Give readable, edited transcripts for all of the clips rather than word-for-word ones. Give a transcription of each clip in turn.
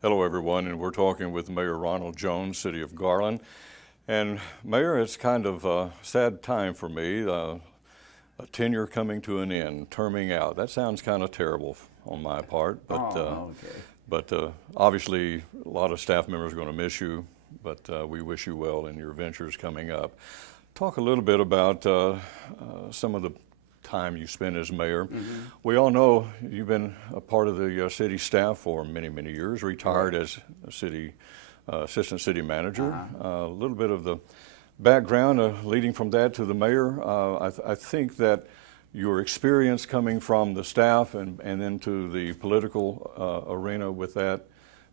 Hello, everyone, and we're talking with Mayor Ronald Jones, City of Garland. And Mayor, it's kind of a sad time for me, a tenure coming to an end, terming out. That sounds kind of terrible on my part, Oh, okay. but obviously a lot of staff members are going to miss you, but we wish you well in your ventures coming up. Talk a little bit about some of the time you spent as mayor. We all know you've been a part of the city staff for many, many years, retired as a city assistant city manager. A little bit of the background leading from that to the mayor. I think that your experience coming from the staff and into the political arena with that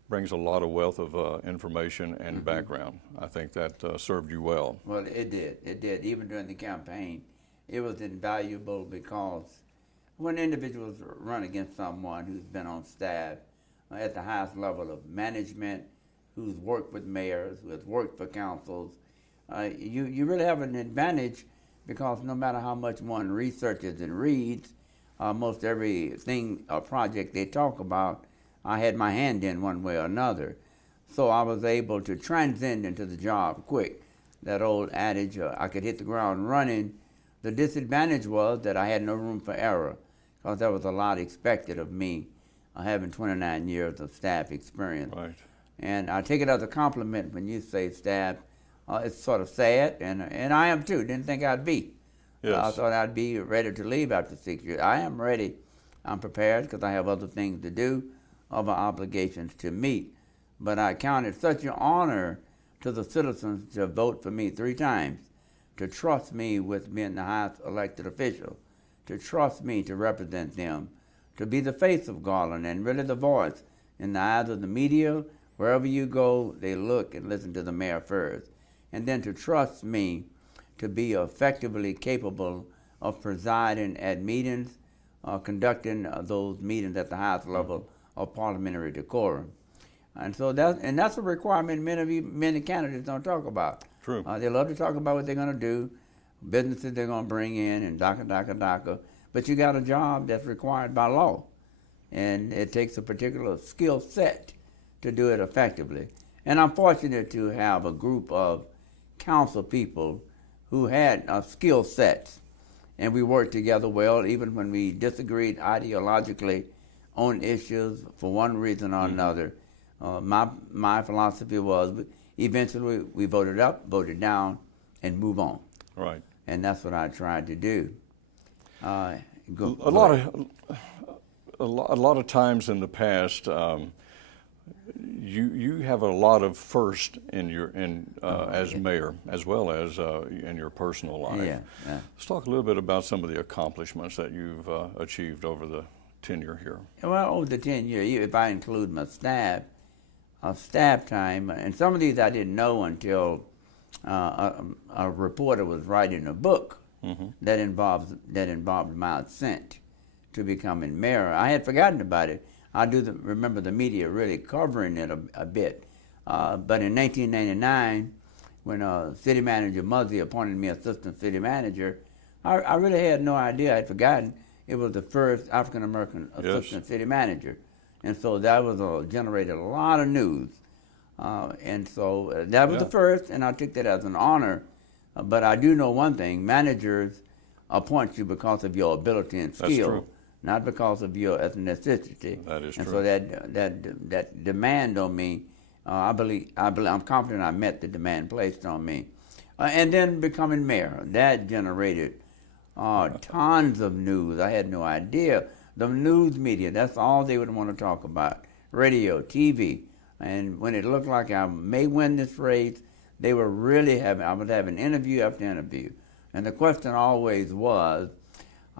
brings a lot of wealth of information and background. I think that served you well. Well, it did. It did. Even during the campaign, it was invaluable because when individuals run against someone who's been on staff at the highest level of management, who's worked with mayors, who has worked for councils, you really have an advantage because no matter how much one researches and reads, most everything or project they talk about, I had my hand in one way or another. So I was able to transcend into the job quick. That old adage, I could hit the ground running. The disadvantage was that I had no room for error because there was a lot expected of me having 29 years of staff experience. Right. And I take it as a compliment when you say staff. It's sort of sad, and I am too. Didn't think I'd be. Yes. I thought I'd be ready to leave after 6 years. I am ready. I'm prepared because I have other things to do, other obligations to meet. But I count it such an honor to the citizens to vote for me 3 times, to trust me with being the highest elected official, to trust me to represent them, to be the face of Garland and really the voice in the eyes of the media. Wherever you go, they look and listen to the mayor first. And then to trust me to be effectively capable of presiding at meetings, conducting those meetings at the highest level of parliamentary decorum. And so that's a requirement many candidates don't talk about. True. They love to talk about what they're going to do, businesses they're going to bring in, and DACA. But you got a job that's required by law, and it takes a particular skill set to do it effectively. And I'm fortunate to have a group of council people who had skill sets, and we worked together well, even when we disagreed ideologically on issues for one reason or another. My philosophy was eventually we voted up, voted down, and move on. Right. And that's what I tried to do. A lot of times in the past, you have a lot of first as mayor, as well as in your personal life. Yeah. Let's talk a little bit about some of the accomplishments that you've achieved over the tenure here. Well, over the 10 years, if I include my staff time, and some of these I didn't know until a reporter was writing a book that involved my ascent to becoming mayor. I had forgotten about it. I remember the media really covering it a bit. But in 1999, when city manager Muzzy appointed me assistant city manager, I really had no idea. I'd forgotten it was the first African-American assistant city manager. And so that was generated a lot of news. And so that was the first, and I took that as an honor. But I do know one thing: managers appoint you because of your ability and skill. That's true. Not because of your ethnicity. That is and true. So that demand on me, I'm confident I met the demand placed on me. And then becoming mayor, that generated tons of news. I had no idea. The news media, that's all they would want to talk about. Radio, TV. And when it looked like I may win this race, they were really I was having interview after interview. And the question always was,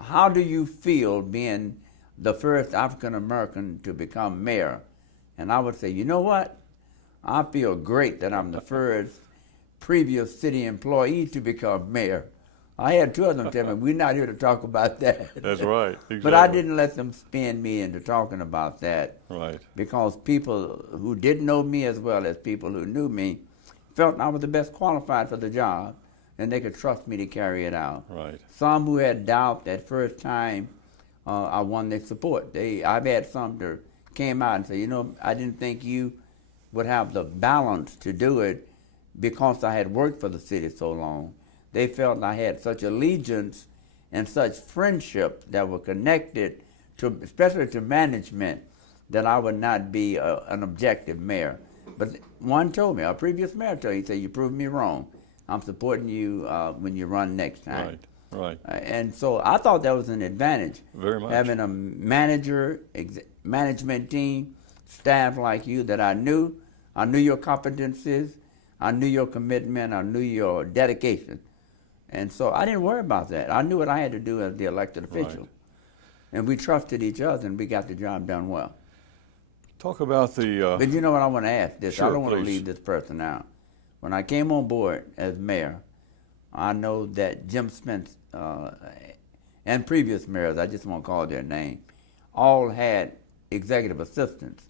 how do you feel being the first African-American to become mayor? And I would say, you know what? I feel great that I'm the first previous city employee to become mayor. I had 2 of them tell me, we're not here to talk about that. That's right. Exactly. But I didn't let them spin me into talking about that. Right. Because people who didn't know me as well as people who knew me felt I was the best qualified for the job, and they could trust me to carry it out. Right. Some who had doubt that first time, I won their support. I've had some to came out and said, you know, I didn't think you would have the balance to do it because I had worked for the city so long. They felt I had such allegiance and such friendship that were connected to, especially to management, that I would not be an objective mayor. But one told me, a previous mayor told me, he said, you proved me wrong. I'm supporting you when you run next time. Right. And so I thought that was an advantage. Very much. Having a management team, staff like you that I knew your competencies, I knew your commitment, I knew your dedication. And so I didn't worry about that. I knew what I had to do as the elected official. Right. And we trusted each other, and we got the job done well. Talk about the... But you know what I want to ask this? Sure, I don't want to please. leave this person out. When I came on board as mayor, I know that Jim Spence and previous mayors, I just won't call their name, all had executive assistants.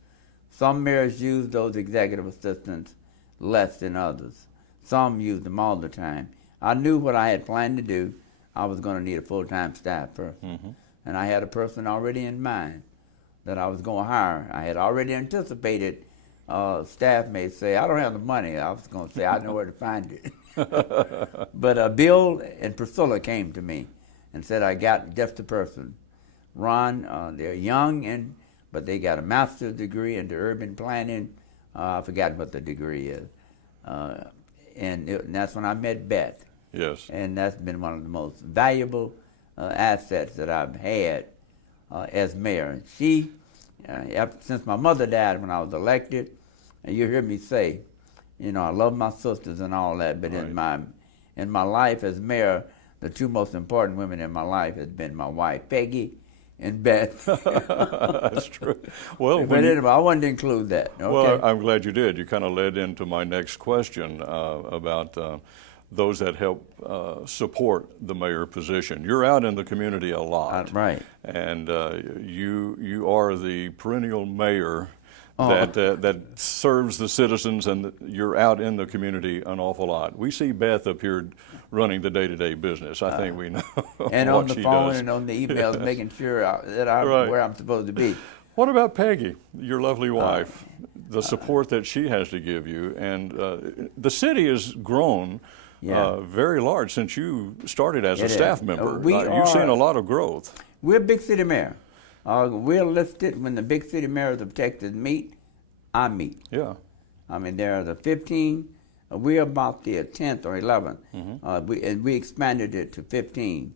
Some mayors used those executive assistants less than others. Some used them all the time. I knew what I had planned to do. I was going to need a full-time staff person. And I had a person already in mind that I was going to hire. I had already anticipated staff may say, I don't have the money. I was going to say, I know where to find it. But Bill and Priscilla came to me and said, I got just the person. Ron, they're young, but they got a master's degree into urban planning. I forgot what the degree is. And that's when I met Beth. Yes. And that's been one of the most valuable assets that I've had as mayor. She, since my mother died when I was elected, and you hear me say, you know, I love my sisters and all that, but Right. in my life as mayor, the two most important women in my life has been my wife Peggy and Beth. That's true. Well, But anyway, I wanted to include that. Okay? well, I'm glad you did. You kind of led into my next question about those that help support the mayor position. You're out in the community a lot, right. and you are the perennial mayor that serves the citizens, and you're out in the community an awful lot. We see Beth up here running the day-to-day business. I think we know And what on the she phone does. and on the emails, making sure that I'm Right. where I'm supposed to be. What about Peggy, your lovely wife? The support that she has to give you, and the city has grown very large since you started as a It staff is. member. We You've seen are- a lot of growth. We're big city mayor. We're listed when the big city mayors of Texas meet. I meet. Yeah. I mean, there are the 15. We're about the 10th or 11th. We expanded it to 15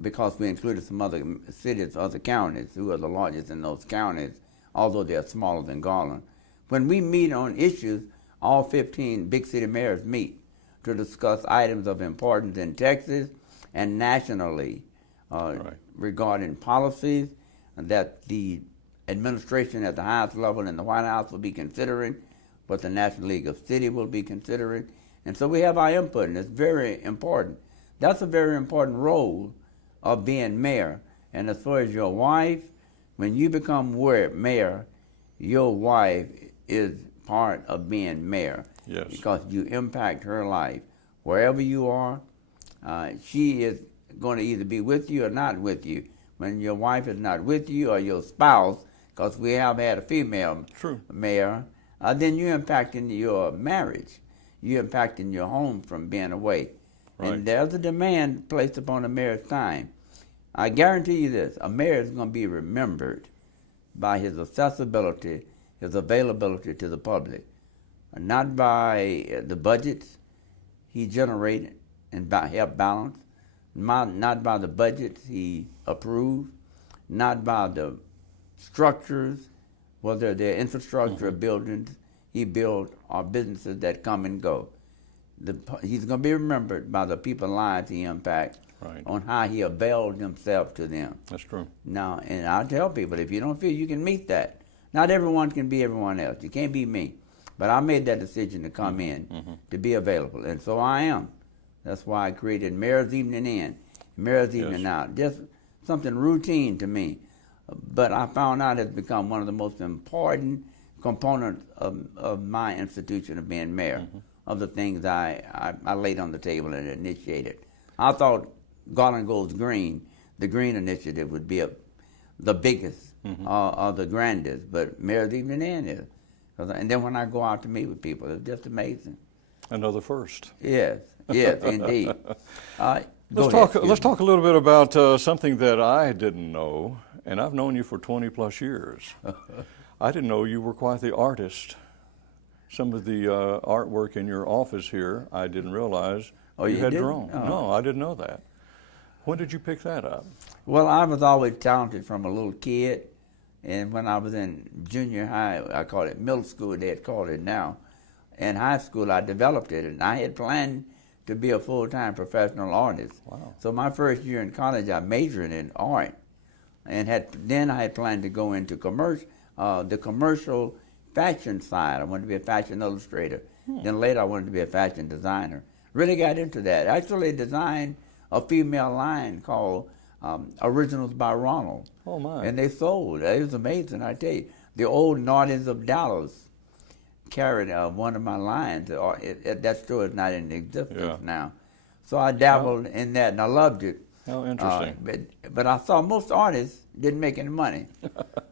because we included some other cities, other counties, who are the largest in those counties, although they're smaller than Garland. When we meet on issues, all 15 big city mayors meet to discuss items of importance in Texas and nationally regarding policies that the administration at the highest level in the White House will be considering, what the National League of Cities will be considering. And so we have our input, and it's very important. That's a very important role of being mayor. And as far as your wife, when you become mayor, your wife is part of being mayor. Yes. Because you impact her life. Wherever you are, she is going to either be with you or not with you. When your wife is not with you, or your spouse, because we have had a female mayor, then you're impacting your marriage. You're impacting your home from being away. Right. And there's a demand placed upon a mayor's time. I guarantee you this, a mayor is going to be remembered by his accessibility, his availability to the public, not by the budgets he generated and helped balance, not by the budgets he approved, not by the structures, whether they're infrastructure buildings he built or businesses that come and go. He's going to be remembered by the people's lives he impacts on how he availed himself to them. That's true. Now, and I tell people, if you don't feel you can meet that, not everyone can be everyone else. You can't be me. But I made that decision to come in, to be available, and so I am. That's why I created Mayor's Evening In, Mayor's Evening Out. Just something routine to me. But I found out it's become one of the most important components of my institution of being mayor, of the things I laid on the table and initiated. I thought Garland Goes Green, the Green Initiative, would be the biggest are the grandest, but Mayor's Evening Inn is. And then when I go out to meet with people, it's just amazing. Another first. Yes, yes, indeed. Let's talk a little bit about something that I didn't know, and I've known you for 20 plus years. I didn't know you were quite the artist. Some of the artwork in your office here, I didn't realize you had drawn. Oh. No, I didn't know that. When did you pick that up? Well, I was always talented from a little kid, and when I was in junior high, I call it middle school, they had called it now. In high school, I developed it, and I had planned to be a full-time professional artist. Wow. So my first year in college, I majored in art, and then I had planned to go into the commercial fashion side. I wanted to be a fashion illustrator. Then later, I wanted to be a fashion designer. Really got into that. Actually designed a female line called Originals by Ronald. Oh, my. And they sold. It was amazing, I tell you. The old Naughties of Dallas carried one of my lines. That store is not in existence now. So I dabbled in that, and I loved it. Oh, interesting. But I saw most artists didn't make any money.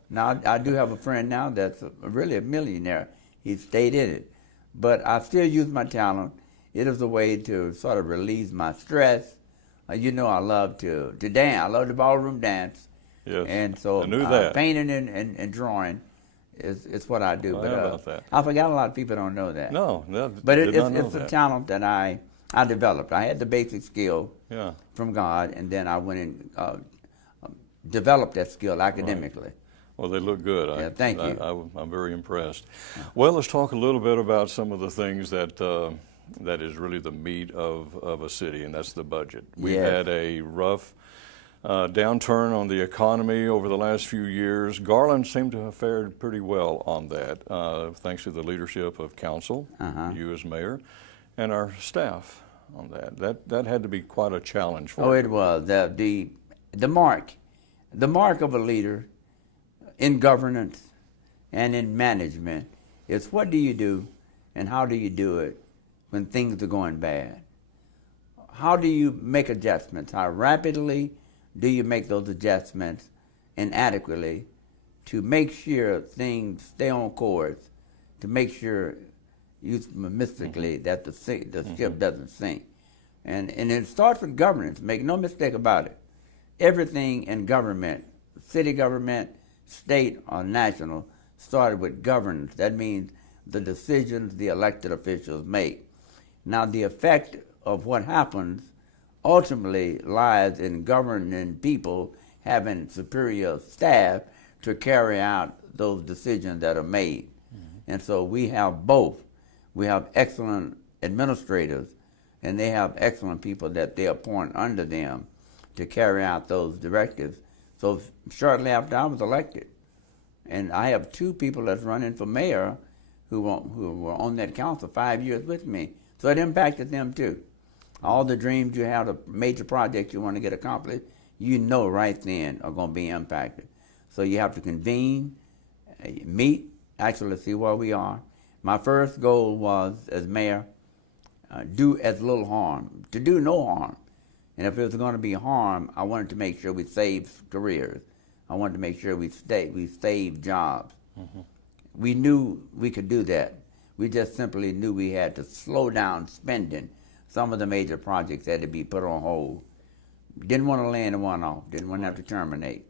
Now, I do have a friend now that's really a millionaire. He stayed in it. But I still use my talent. It is a way to sort of release my stress. You know, I love to dance. I love the ballroom dance. Yes, and so I knew that. Painting and drawing is what I do. How But about that? I forgot a lot of people don't know that. No, But did not know it's a that. talent that I developed. I had the basic skill Yeah. from God, and then I went and developed that skill academically. Well, they look good. Yeah, thank you. I'm very impressed. Well, let's talk a little bit about some of the things that that is really the meat of a city, and that's the budget. We've Yes. had a rough downturn on the economy over the last few years. Garland seemed to have fared pretty well on that, thanks to the leadership of council, you as mayor, and our staff on that. That had to be quite a challenge for Oh, you. it was the mark of a leader in governance and in management is what do you do and how do you do it when things are going bad? How do you make adjustments? How rapidly do you make those adjustments and adequately to make sure things stay on course, to make sure euphemistically that the ship doesn't sink? And it starts with governance. Make no mistake about it. Everything in government, city government, state or national, started with governance. That means the decisions the elected officials make. Now, the effect of what happens ultimately lies in governing people having superior staff to carry out those decisions that are made. And so we have both. We have excellent administrators, and they have excellent people that they appoint under them to carry out those directives. So shortly after I was elected, and I have two people that's running for mayor who were on that council 5 years with me. So it impacted them too. All the dreams you have, the major projects you want to get accomplished, you know right then are going to be impacted. So you have to convene, meet, actually see where we are. My first goal was, as mayor, do as little harm, to do no harm. And if it was going to be harm, I wanted to make sure we saved careers. I wanted to make sure we saved jobs. We knew we could do that. We just simply knew we had to slow down spending. Some of the major projects had to be put on hold. Didn't want to lay anyone off. Didn't want to have to terminate.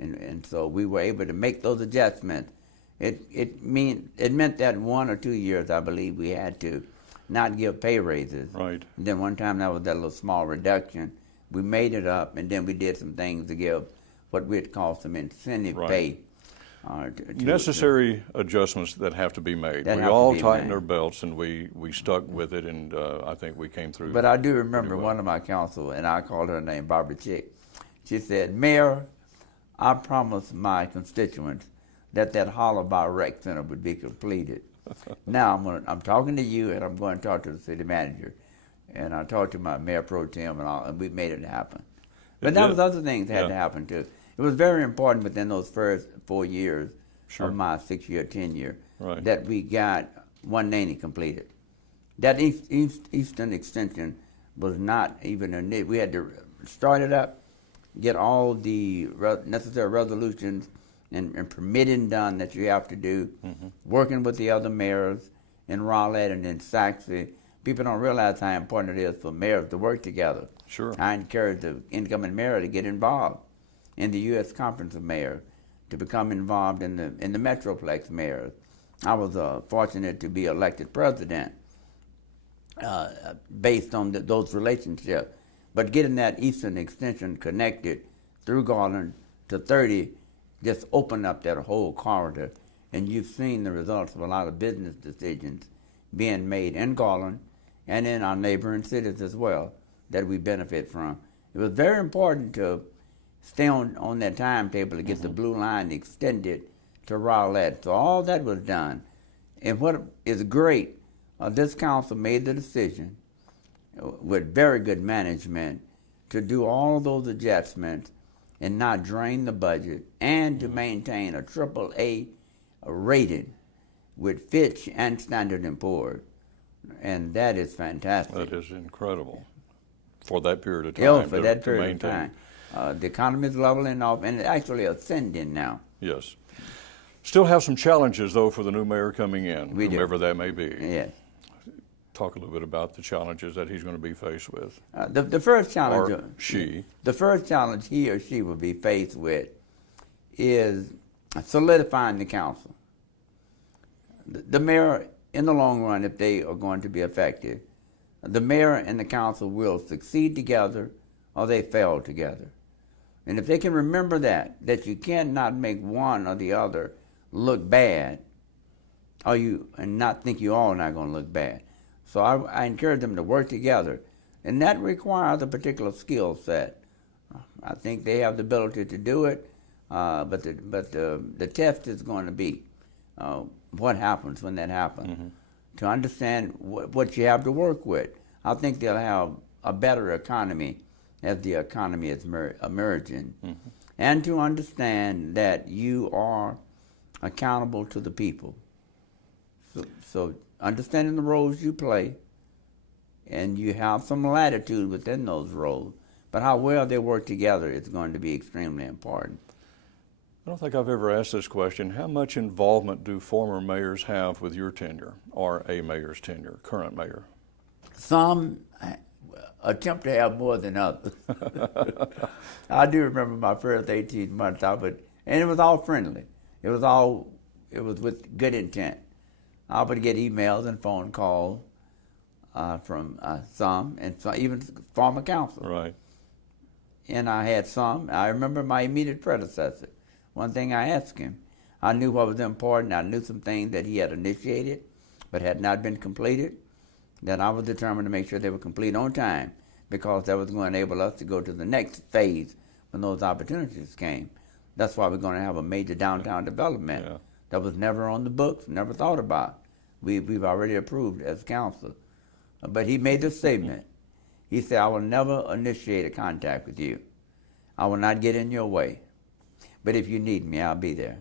And so we were able to make those adjustments. It meant that 1 or 2 years, I believe, we had to not give pay raises. Right. And then one time that was that little small reduction. We made it up, and then we did some things to give what we'd call some incentive pay. Necessary adjustments that have to be made. We all tightened our belts, and we stuck with it, and I think we came through. But I do remember one of my council, and I called her name Barbara Chick. She said, "Mayor, I promised my constituents that hollow by rec center would be completed. Now I'm talking to you, and I'm going to talk to the city manager, and I talked to my mayor pro tem, and we made it happen. But there was other things that had to happen too. It was very important within those first 4 years of my 6-year tenure that we got 190 completed. That eastern extension was not even we had to start it up, get all the necessary resolutions and permitting done that you have to do, working with the other mayors in Raleigh and in Saxby. People don't realize how important it is for mayors to work together. Sure. I encourage the incoming mayor to get involved in the U.S. Conference of Mayors, to become involved in the Metroplex mayors. I was fortunate to be elected president based on those relationships. But getting that Eastern Extension connected through Garland to 30 just opened up that whole corridor. And you've seen the results of a lot of business decisions being made in Garland and in our neighboring cities as well that we benefit from. It was very important to stay on that timetable to get the blue line extended to Raleigh. So all that was done. And what is great, this council made the decision with very good management to do all of those adjustments and not drain the budget and to maintain a AAA rating with Fitch and Standard & Poor's. And that is fantastic. That is incredible for that period of time. Yeah, for that period of time. The economy is leveling off and it's actually ascending now. Yes. Still have some challenges, though, for the new mayor coming in, We do. whomever that may be. Yes. Talk a little bit about the challenges that he's going to be faced with. The first challenge, Or she. the first challenge he or she will be faced with is solidifying the council. The mayor, in the long run, if they are going to be effective, the mayor and the council will succeed together or they fail together. And if they can remember that you cannot make one or the other look bad, and not think you all not going to look bad. So I encourage them to work together, and that requires a particular skill set. I think they have the ability to do it, but the test is going to be what happens when that happens. To understand what you have to work with. I think they'll have a better economy as the economy is emerging, and to understand that you are accountable to the people. So understanding the roles you play, and you have some latitude within those roles, but how well they work together is going to be extremely important. I don't think I've ever asked this question. How much involvement do former mayors have with your tenure, or a mayor's tenure, current mayor? Some attempt to have more than others. I do remember my first 18 months, and it was all friendly. It was with good intent. I would get emails and phone calls from some, and even former council. Right. And I had some. I remember my immediate predecessor. One thing I asked him, I knew what was important. I knew some things that he had initiated but had not been completed, that I was determined to make sure they were complete on time, because that was going to enable us to go to the next phase when those opportunities came. That's why we're going to have a major downtown development that was never on the books, never thought about. We've already approved as council. But he made this statement. He said, I will never initiate a contact with you. I will not get in your way. But if you need me, I'll be there.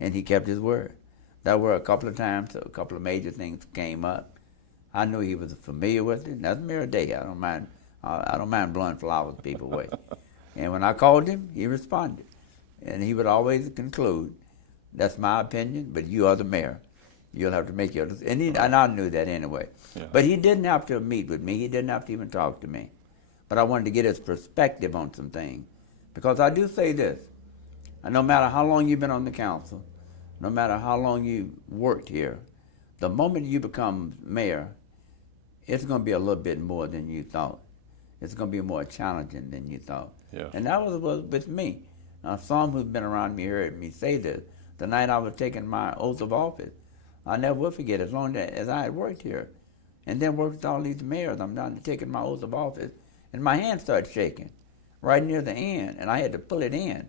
And he kept his word. There were a couple of times, a couple of major things came up. I knew he was familiar with it. That's mere day. I don't mind blowing flowers people way. And when I called him, he responded. And he would always conclude, that's my opinion, but you are the mayor. You'll have to make your decision. And I knew that anyway. Yeah. But he didn't have to meet with me. He didn't have to even talk to me. But I wanted to get his perspective on some things. Because I do say this, no matter how long you've been on the council, no matter how long you worked here, the moment you become mayor, it's going to be a little bit more than you thought. It's going to be more challenging than you thought. Yeah. And that was with me. Some who've been around me heard me say this. The night I was taking my oath of office, I never will forget, as long as I had worked here, and then worked with all these mayors, I'm down to taking my oath of office, and my hand started shaking right near the end, and I had to pull it in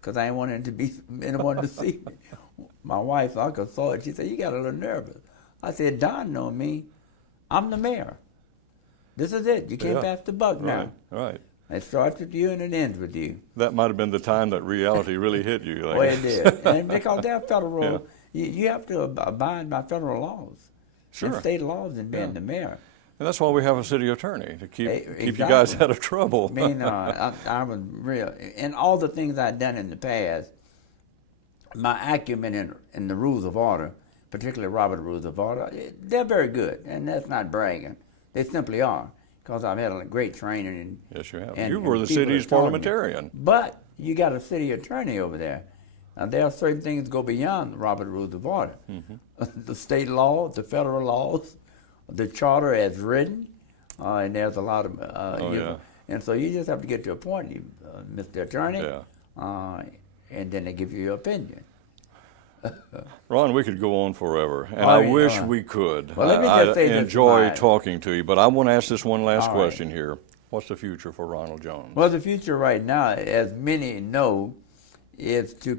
because I didn't want it to be anyone to see me. My wife, Uncle, saw it. She said, you got a little nervous. I said, Don know me. I'm the mayor. This is it. You can't pass the buck now. Right. It starts with you and it ends with you. That might have been the time that reality really hit you. Well, it did. And because they're federal, you have to abide by federal laws. Sure. And state laws in being the mayor. And that's why we have a city attorney, to keep you guys out of trouble. I mean, I was real. And all the things I'd done in the past, my acumen in the rules of order, particularly Robert Rules of Order, they're very good, and that's not bragging. They simply are, because I've had a great training. Yes, you have. And You were the people city's have told me. parliamentarian. But you got a city attorney over there. Now, there are certain things that go beyond the Robert Rules of Order. The state laws, the federal laws, the charter as written, and there's a lot of, and so you just have to get to a point, Mr. Attorney, and then they give you your opinion. Ron, we could go on forever, and I wish we could. Well, let me just say this, enjoy talking to you, but I want to ask this one last All question here. What's the future for Ronald Jones? Well, the future right now, as many know, is to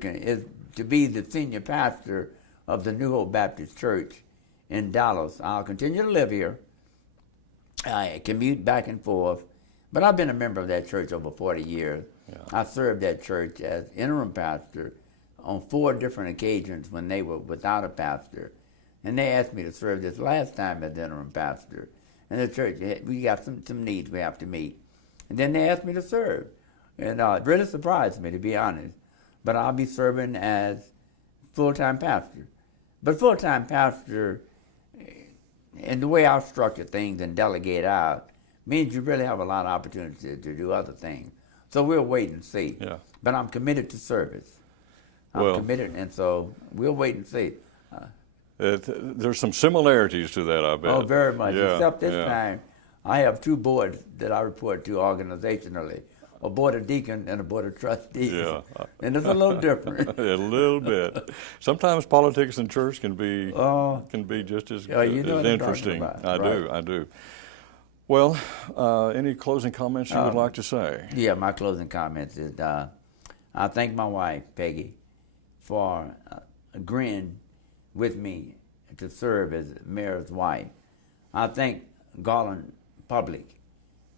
be the senior pastor of the New Hope Baptist Church in Dallas. I'll continue to live here. I commute back and forth, but I've been a member of that church over 40 years. Yeah. I served that church as interim pastor on 4 different occasions when they were without a pastor. And they asked me to serve this last time as interim pastor. And the church, we got some needs we have to meet. And then they asked me to serve. And it really surprised me, to be honest. But I'll be serving as full-time pastor. But full-time pastor, and the way I've structured things and delegate out, means you really have a lot of opportunity to do other things. So we'll wait and see. Yeah. But I'm committed to service. I'm committed, and so we'll wait and see. There's some similarities to that, I bet. Oh, very much. Yeah, except this time, I have 2 boards that I report to organizationally. A board of deacons and a board of trustees. Yeah. And it's a little different. A little bit. Sometimes politics and church can be just as interesting. I do. Well, any closing comments you would like to say? Yeah, my closing comments is I thank my wife, Peggy, for agreeing with me to serve as mayor's wife. I thank Garland Public,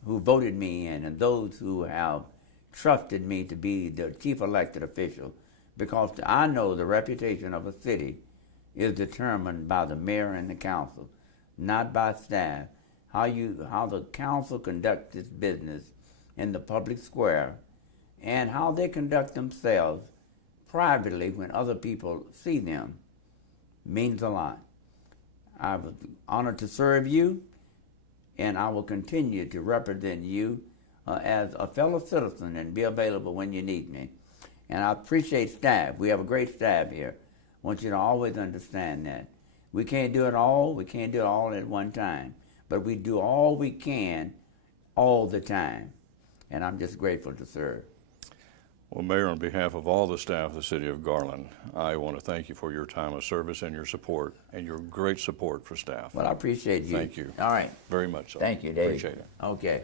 who voted me in, and those who have trusted me to be the chief elected official, because I know the reputation of a city is determined by the mayor and the council, not by staff. How the council conducts its business in the public square, and how they conduct themselves privately when other people see them, means a lot. I was honored to serve you, and I will continue to represent you as a fellow citizen and be available when you need me. And I appreciate staff. We have a great staff here. I want you to always understand that. We can't do it all. We can't do it all at one time. But we do all we can all the time. And I'm just grateful to serve. Well, Mayor, on behalf of all the staff of the City of Garland, I want to thank you for your time of service and your support, and your great support for staff. Well, I appreciate you. Thank you. All right. Very much so. Thank you, Dave. Appreciate it. Okay.